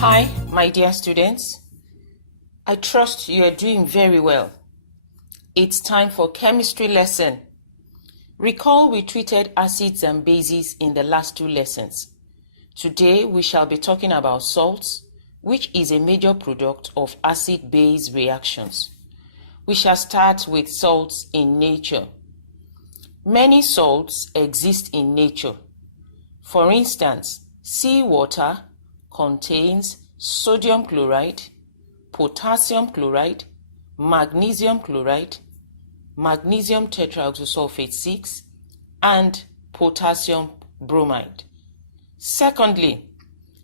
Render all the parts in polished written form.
Hi, my dear students. I trust you are doing very well. It's time for chemistry lesson. Recall we treated acids and bases in the last two lessons. Today we shall be talking about salts, which is a major product of acid-base reactions. We shall start with salts in nature. Many salts exist in nature. For instance, seawater contains sodium chloride, potassium chloride, magnesium chloride, magnesium tetrahydrosulfate 6, and potassium bromide. Secondly,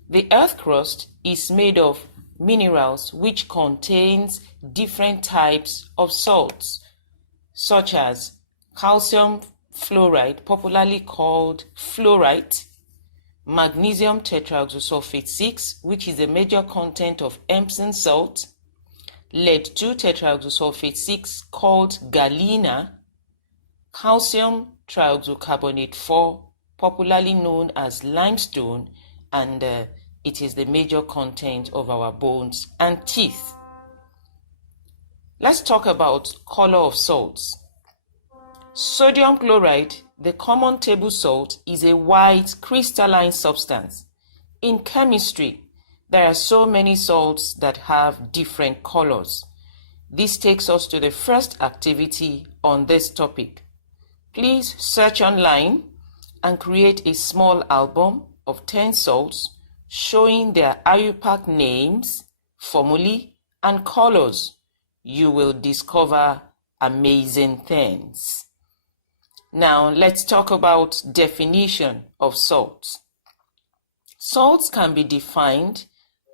the earth crust is made of minerals which contains different types of salts, such as calcium fluoride, popularly called fluorite, magnesium tetrahydrosulfate 6, which is a major content of Epsom salt, lead 2 tetrahydrosulfate 6 called galena, calcium trioxocarbonate 4, popularly known as limestone, and it is the major content of our bones and teeth. Let's talk about color of salts. Sodium chloride, the common table salt, is a white crystalline substance. In chemistry, there are so many salts that have different colors. This takes us to the first activity on this topic. Please search online and create a small album of 10 salts showing their IUPAC names, formulae, and colors. You will discover amazing things. Now, let's talk about definition of salts. Salts can be defined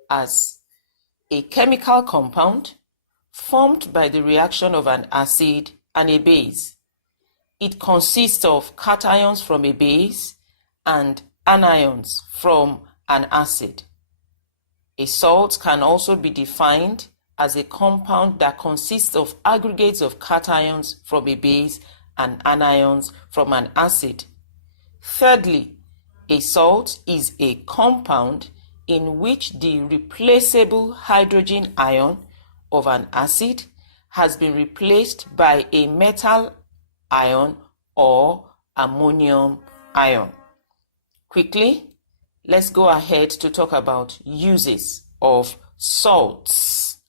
as a chemical compound formed by the reaction of an acid and a base. It consists of cations from a base and anions from an acid. A salt can also be defined as a compound that consists of aggregates of cations from a base and anions from an acid. Thirdly, a salt is a compound in which the replaceable hydrogen ion of an acid has been replaced by a metal ion or ammonium ion. Quickly, let's go ahead to talk about uses of salts.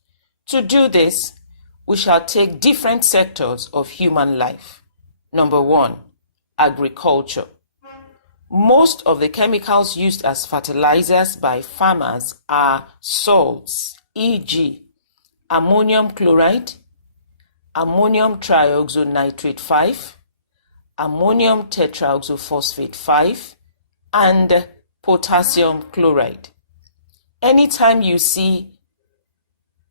To do this, we shall take different sectors of human life. Number 1, agriculture. Most of the chemicals used as fertilizers by farmers are salts, e.g., ammonium chloride, ammonium trioxonitrate 5, ammonium tetraoxophosphate 5, and potassium chloride. Anytime you see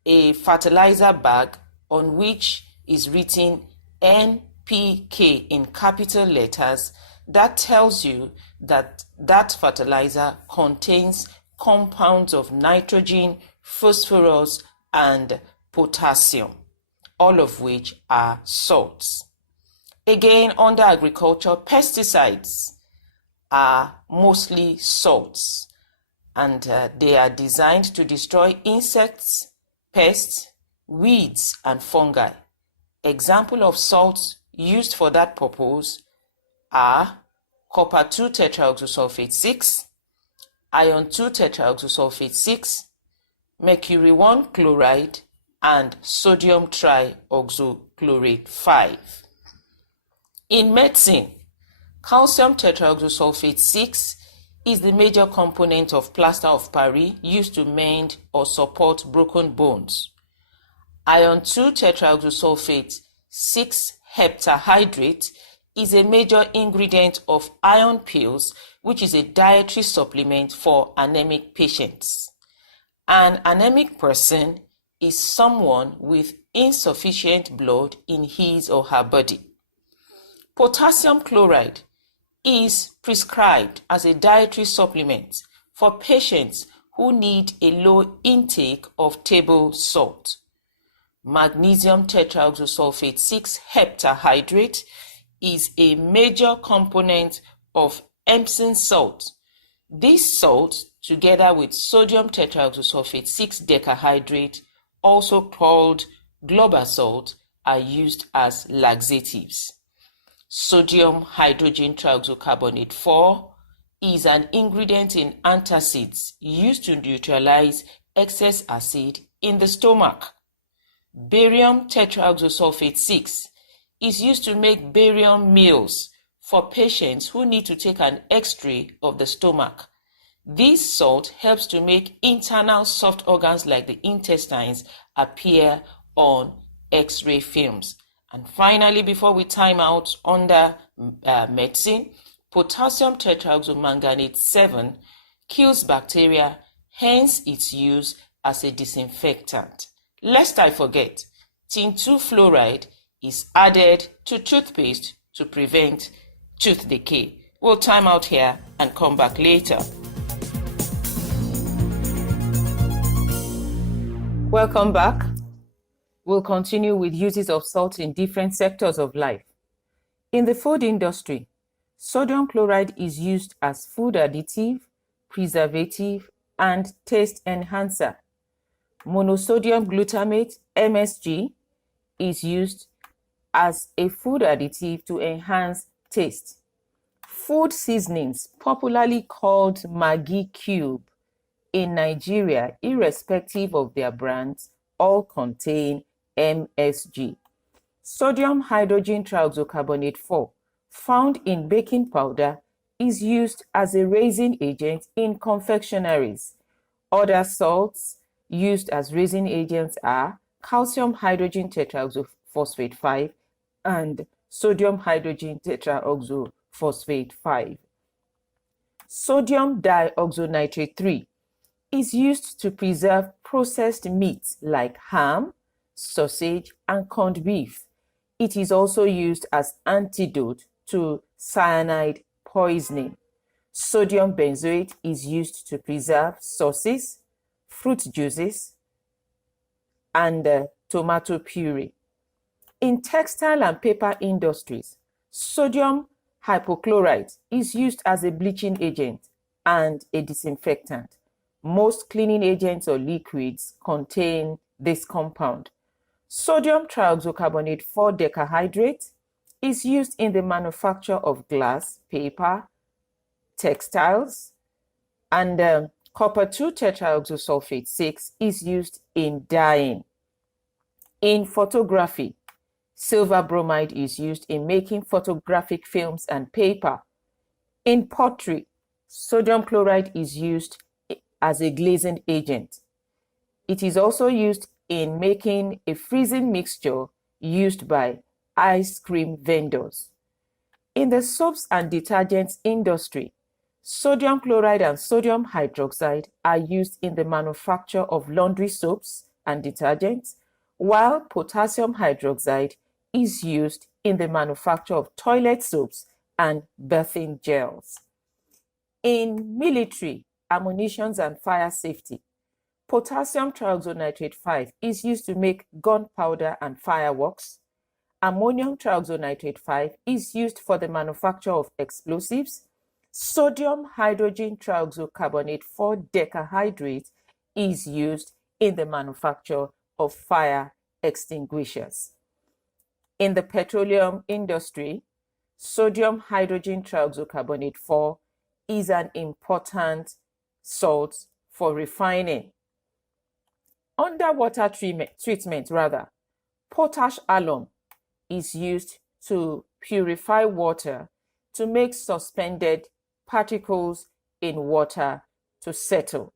a fertilizer bag on which is written NPK in capital letters, that tells you that that fertilizer contains compounds of nitrogen, phosphorus, and potassium, all of which are salts. Again, under agriculture, pesticides are mostly salts, and they are designed to destroy insects, pests, weeds, and fungi. Example of salts used for that purpose are copper 2 tetraoxosulfate 6, iron 2 tetraoxosulfate 6, mercury 1 chloride, and sodium trioxochlorate 5. In medicine, calcium tetraoxosulfate 6 is the major component of plaster of Paris used to mend or support broken bones. Iron 2 tetraoxosulfate 6 heptahydrate is a major ingredient of iron pills, which is a dietary supplement for anemic patients. An anemic person is someone with insufficient blood in his or her body. Potassium chloride is prescribed as a dietary supplement for patients who need a low intake of table salt. Magnesium tetraoxosulfate 6 heptahydrate is a major component of Epsom salt. This salt together with sodium tetraoxosulfate 6 decahydrate, also called global salt, are used as laxatives. Sodium hydrogen trioxocarbonate 4 is an ingredient in antacids used to neutralize excess acid in the stomach. Barium tetraoxosulfate 6 is used to make barium meals for patients who need to take an X-ray of the stomach. This salt helps to make internal soft organs like the intestines appear on X-ray films. And finally, before we time out under medicine, potassium tetraoxomanganate 7 kills bacteria, hence its use as a disinfectant. Lest I forget, tin 2 fluoride is added to toothpaste to prevent tooth decay. We'll time out here and come back later. Welcome back. We'll continue with uses of salt in different sectors of life. In the food industry, sodium chloride is used as food additive, preservative, and taste enhancer. Monosodium glutamate, MSG, is used as a food additive to enhance taste. Food seasonings, popularly called Maggi Cube, in Nigeria, irrespective of their brands, all contain MSG. Sodium hydrogen trioxocarbonate 4, found in baking powder, is used as a raising agent in confectionaries. Other salts used as raising agents are calcium hydrogen tetraoxophosphate 5 and sodium hydrogen tetraoxophosphate 5. Sodium dioxonitrate 3 is used to preserve processed meats like ham, sausage, and corned beef. It is also used as antidote to cyanide poisoning. Sodium benzoate is used to preserve sauces, fruit juices, and tomato puree. In textile and paper industries, sodium hypochlorite is used as a bleaching agent and a disinfectant. Most cleaning agents or liquids contain this compound. Sodium trioxocarbonate 4 decahydrate is used in the manufacture of glass, paper, textiles, and copper 2 tetraoxosulfate 6 is used in dyeing. In photography, silver bromide is used in making photographic films and paper. In pottery, sodium chloride is used as a glazing agent. It is also used in making a freezing mixture used by ice cream vendors. In the soaps and detergents industry, sodium chloride and sodium hydroxide are used in the manufacture of laundry soaps and detergents, while potassium hydroxide is used in the manufacture of toilet soaps and bathing gels. In military, ammunition and fire safety, potassium trioxonitrate 5 is used to make gunpowder and fireworks. Ammonium trioxonitrate 5 is used for the manufacture of explosives. Sodium hydrogen trioxocarbonate 4 decahydrate is used in the manufacture of fire extinguishers. In the petroleum industry, sodium hydrogen trioxocarbonate 4 is an important salt for refining. Underwater treatment, potash alum is used to purify water to make suspended particles in water to settle.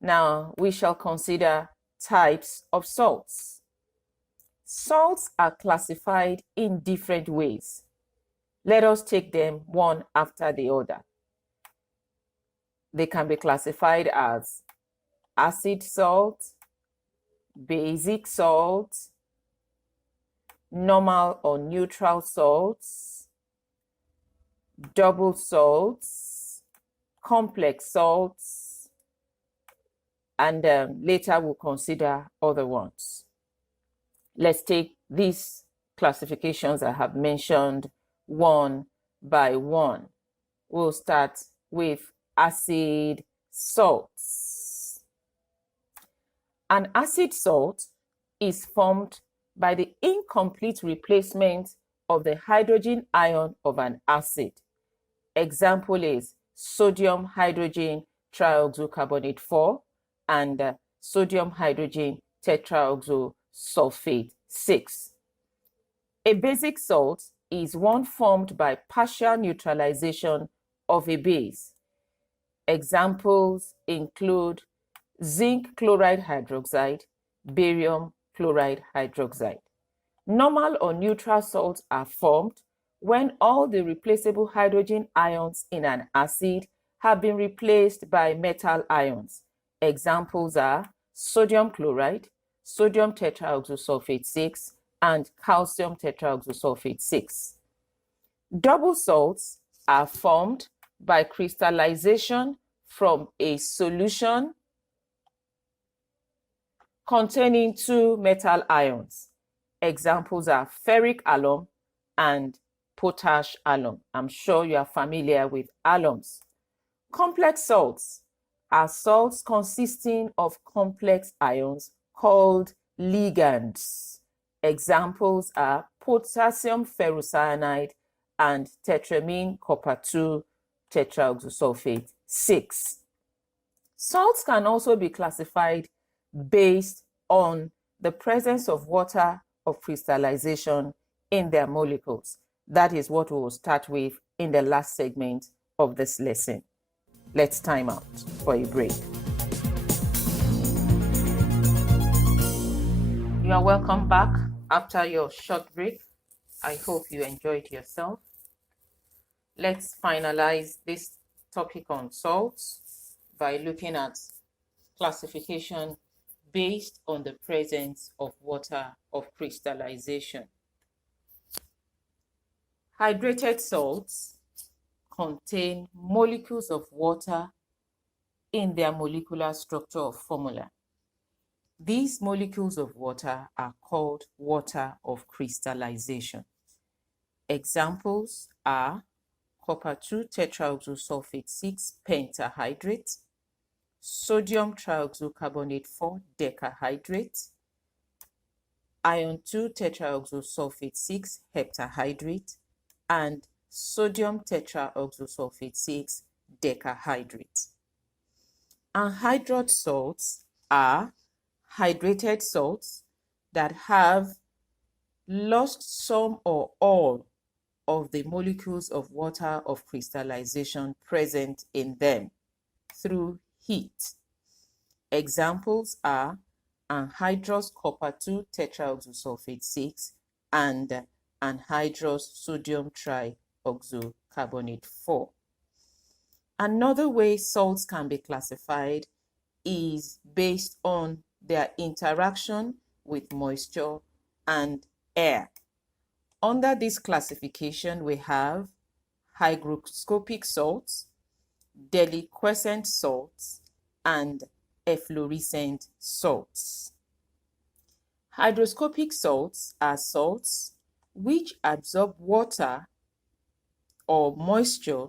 Now we shall consider types of salts. Salts are classified in different ways. Let us take them one after the other. They can be classified as acid salt, basic salt, normal or neutral salts, double salts, complex salts, and later we'll consider other ones. Let's take these classifications I have mentioned one by one. We'll start with acid Salts. An acid salt is formed by the incomplete replacement of the hydrogen ion of an acid. Example is sodium hydrogen trioxocarbonate 4 and sodium hydrogen tetraoxosulfate 6. A basic salt is one formed by partial neutralization of a base. Examples include zinc chloride hydroxide, barium chloride hydroxide. Normal or neutral salts are formed when all the replaceable hydrogen ions in an acid have been replaced by metal ions. Examples are sodium chloride, sodium tetraoxosulfate 6, and calcium tetraoxosulfate 6. Double salts are formed by crystallization from a solution containing two metal ions. Examples are ferric alum and potash alum. I'm sure you are familiar with alums. Complex salts are salts consisting of complex ions called ligands. Examples are potassium ferrocyanide and tetramine copper 2 tetraoxosulfate 6. Salts can also be classified based on the presence of water of crystallization in their molecules. That is what we will start with in the last segment of this lesson. Let's time out for a break. You are welcome back after your short break. I hope you enjoyed yourself. Let's finalize this topic on salts by looking at classification based on the presence of water of crystallization. Hydrated salts contain molecules of water in their molecular structure or formula. These molecules of water are called water of crystallization. Examples are copper 2 tetraoxosulfate 6 pentahydrate, sodium trioxocarbonate 4 decahydrate, iron 2 tetraoxosulfate 6 heptahydrate, and sodium tetraoxosulfate 6 decahydrate. Anhydrous salts are hydrated salts that have lost some or all of the molecules of water of crystallization present in them through heat. Examples are anhydrous copper 2 tetraoxosulfate 6 and anhydrous sodium trioxocarbonate 4. Another way salts can be classified is based on their interaction with moisture and air. Under this classification, we have hygroscopic salts, deliquescent salts, and efflorescent salts. Hygroscopic salts are salts which absorb water or moisture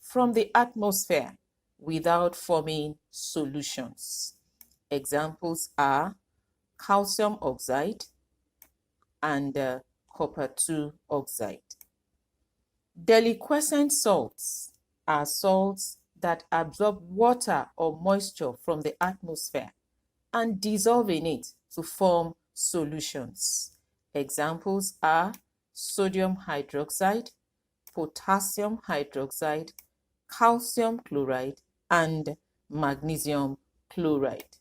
from the atmosphere without forming solutions. Examples are calcium oxide and copper 2 oxide. Deliquescent salts are salts that absorb water or moisture from the atmosphere and dissolve in it to form solutions. Examples are sodium hydroxide, potassium hydroxide, calcium chloride, and magnesium chloride.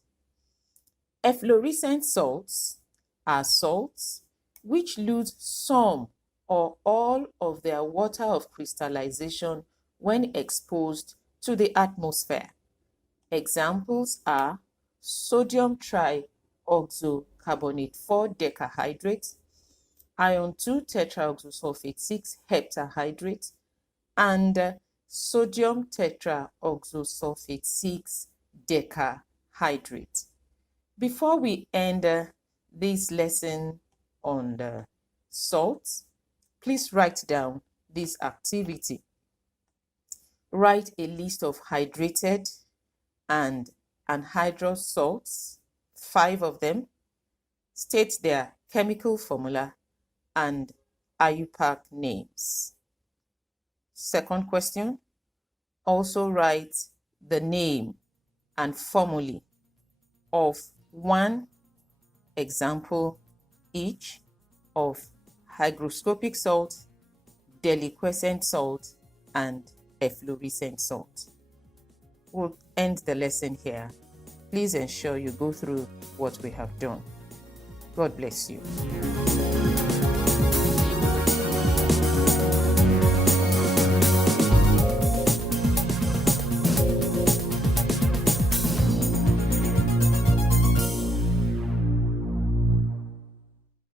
Efflorescent salts are salts which lose some or all of their water of crystallization when exposed to the atmosphere. Examples are sodium trioxocarbonate 4 decahydrate, iron 2 tetraoxosulfate 6 heptahydrate, and sodium tetraoxosulfate 6 decahydrate. Before we end this lesson on the salts, please write down this activity. Write a list of hydrated and anhydrous salts, 5 of them. State their chemical formula and IUPAC names. Second question, also write the name and formulae of 1 example each of hygroscopic salt, deliquescent salt, and efflorescent salt. We'll end the lesson here. Please ensure you go through what we have done. God bless you.